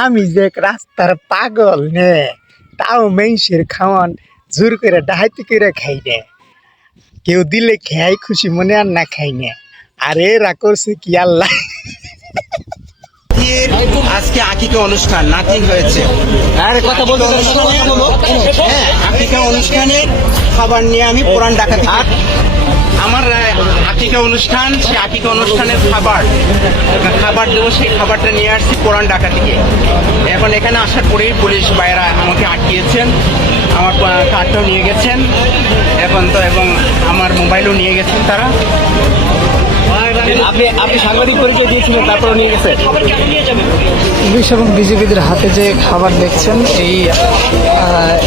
আমি যে এক রাস্তার পাগল নে, তাও মেংসের খাওয়ান জোর করে ডাহাইতে করে খাই নে। কেউ দিলে খেয়াই খুশি মনে, আর না খাই না। আরে এরা করছে কি আল্লাহ। আজকে আকিকা অনুষ্ঠান নাতিন হয়েছে। আরে কথা বলতে হ্যাঁ, আকিকা অনুষ্ঠানে খাবার নিয়ে আমি পুরান ডাকাতি আমার আকিকা অনুষ্ঠান, সেই আকিকা অনুষ্ঠানের খাবার দেবো, সেই খাবারটা নিয়ে আসছি পুরান ঢাকা থেকে। এখন এখানে আসার পরেই পুলিশ ভাইয়েরা আমাকে আটকিয়েছেন, আমার কার্ডটাও নিয়ে গেছেন এখন তো, এবং আমার মোবাইলও নিয়ে গেছেন তারা। আপনি সাংবাদিক পরিচয় দিয়েছিলেন, তারপরে নিয়ে গেছে। পুলিশ এবং বিজেপিদের হাতে যে খাবার দেখছেন, এই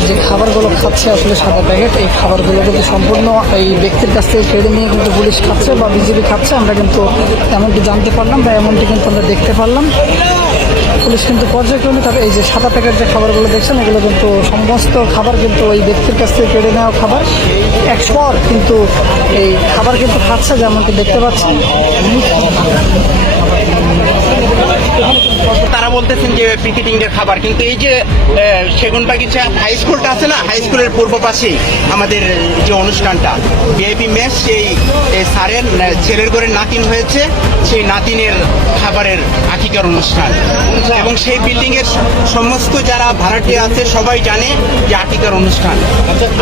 যে খাবারগুলো খাচ্ছে আসলে সাদা প্যাকেট, এই খাবারগুলো কিন্তু সম্পূর্ণ এই ব্যক্তির কাছ থেকে কেড়ে নিয়ে কিন্তু পুলিশ খাচ্ছে বা বিজেপি খাচ্ছে। আমরা কিন্তু এমনটি জানতে পারলাম বা এমনটি কিন্তু আমরা দেখতে পারলাম। পুলিশ কিন্তু পর্যায়ক্রমে তাদের এই যে সাদা প্যাকেট যে খাবারগুলো দেখছেন, এগুলো কিন্তু সমস্ত খাবার কিন্তু ওই ব্যক্তির কাছ থেকে কেড়ে নেওয়া খাবার। একশোর কিন্তু এই খাবার কিন্তু খাচ্ছে, যেমনটি দেখতে পাচ্ছেন। তারা বলতেছেন যে পিকেটিং এর খাবার, কিন্তু এই যে সেগুনবাগিচা হাই স্কুলটা আছে না, হাই স্কুলের পূর্ব পাশেই আমাদের যে অনুষ্ঠানটা ভিআইপি মেস, সেই স্যারের ছেলের ঘরে নাতিন হয়েছে, সেই নাতিনের খাবারের আকিকার অনুষ্ঠান। এবং সেই বিল্ডিং এর সমস্ত যারা ভাড়াটিয়া আছে সবাই জানে যে আকিকার অনুষ্ঠান।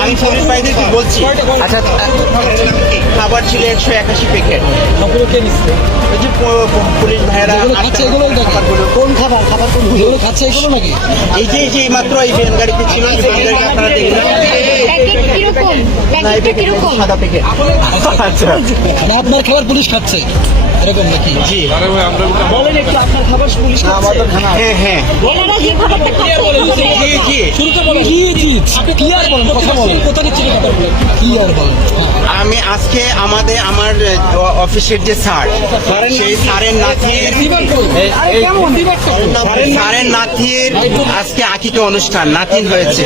আমি পুলিশ ভাইদেরকে বলছি, আচ্ছা, খাবার ছিল 181 প্যাকেট। ওই যে পুলিশ ভাইয়েরা কোন খাবার কোনগুলো খাচ্ছে এগুলো নাকি? এই যে মাত্র এই ভ্যান গাড়িতে ছিল, এই ভ্যান গাড়িতে আপনারা দেখলেন সাদা প্যাকেট। আচ্ছা, মানে আপনার খাবার পুলিশ খাচ্ছে এরকম নাকি? জি বলেন একটু আপনার খাবার পুলিশ খাচ্ছে? হ্যাঁ হ্যাঁ জি জি। আমি আজকে আমার অফিসের যে স্যার, সেই স্যারের নাতির আজকে আকিকা অনুষ্ঠান নাতিন হয়েছে।